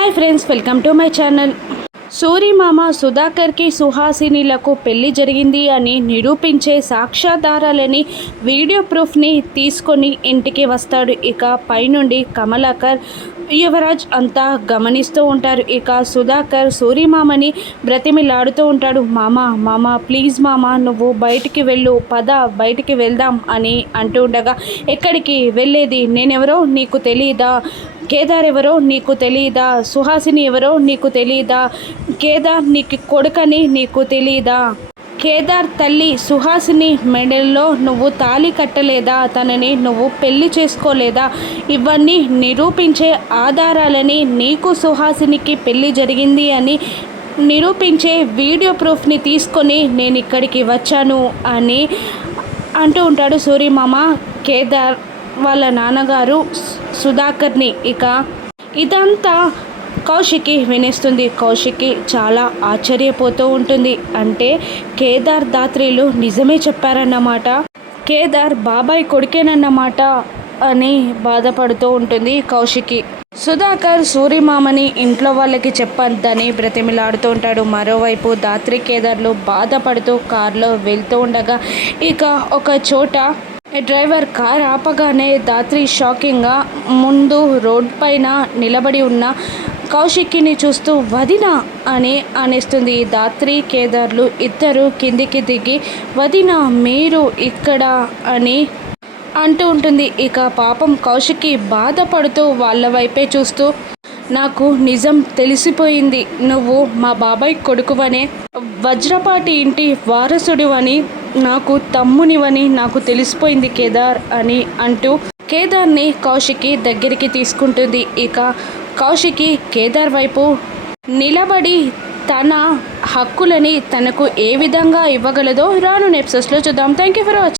Hi friends, welcome to my channel. సూరిమామ సుధాకర్కి సుహాసినిలకు పెళ్లి జరిగింది అని నిరూపించే సాక్ష్యాధారాలని వీడియో ప్రూఫ్ని తీసుకొని ఇంటికి వస్తాడు. ఇక పైనుండి కమలాకర్ యువరాజ్ అంతా గమనిస్తూ ఉంటారు. ఇక సుధాకర్ సూరిమామని బ్రతిమిలాడుతూ ఉంటాడు. మామ ప్లీజ్ మామ, నువ్వు బయటికి వెళ్ళు, పద బయటికి వెళ్దాం అని అంటూ ఉండగా, ఎక్కడికి వెళ్ళేది? నేనెవరో నీకు తెలియదా? కేదార్ ఎవరో నీకు తెలియదా? సుహాసిని ఎవరో నీకు తెలియదా? కేదార్ నీకు కొడుకని నీకు తెలియదా? కేదార్ తల్లి సుహాసిని మెడల్లో నువ్వు తాళి కట్టలేదా? తనని నువ్వు పెళ్లి చేసుకోలేదా? ఇవన్నీ నిరూపించే ఆధారాలని, నీకు సుహాసినికి పెళ్లి జరిగింది అని నిరూపించే వీడియో ప్రూఫ్ని తీసుకొని నేను ఇక్కడికి వచ్చాను అని అంటూ ఉంటాడు సూరిమామ కేదార్ వాళ్ళ నాన్నగారు సుధాకర్ని. ఇక ఇదంతా కౌశికి వినేస్తుంది. కౌశికి చాలా ఆశ్చర్యపోతూ ఉంటుంది. అంటే కేదార్ దాత్రీలు నిజమే చెప్పారన్నమాట, కేదార్ బాబాయ్ కొడుకేనన్నమాట అని బాధపడుతూ ఉంటుంది కౌశికి. సుధాకర్ సూరిమామని ఇంట్లో వాళ్ళకి చెప్పొద్దని బ్రతిమిలాడుతూ ఉంటాడు. మరోవైపు దాత్రి కేదార్లు బాధపడుతూ కారులో వెళ్తూ ఉండగా, ఇక ఒక చోట డ్రైవర్ కార్ ఆపగానే దాత్రి షాకింగ్గా ముందు రోడ్ పైన నిలబడి ఉన్న కౌశిక్ని చూస్తూ వదినా అని అనేస్తుంది. దాత్రి కేదార్లు ఇద్దరు కిందికి దిగి, వదినా మీరు ఇక్కడ అని అంటూ ఉంటుంది. ఇక పాపం కౌశికి బాధపడుతూ వాళ్ళ వైపే చూస్తూ, నాకు నిజం తెలిసిపోయింది, నువ్వు మా బాబాయ్ కొడుకువనే, వజ్రపాటి ఇంటి వారసుడివని, నాకు తమ్మునివని నాకు తెలిసిపోయింది కేదార్ అని అంటూ కేదార్ని కౌశికి దగ్గరికి తీసుకుంటుంది. ఇక కౌశికి కేదార్ వైపు నిలబడి తన హక్కులని తనకు ఏ విధంగా ఇవ్వగలదో రాను ఎపిసోడ్స్లో చూద్దాం. Thank you for watching.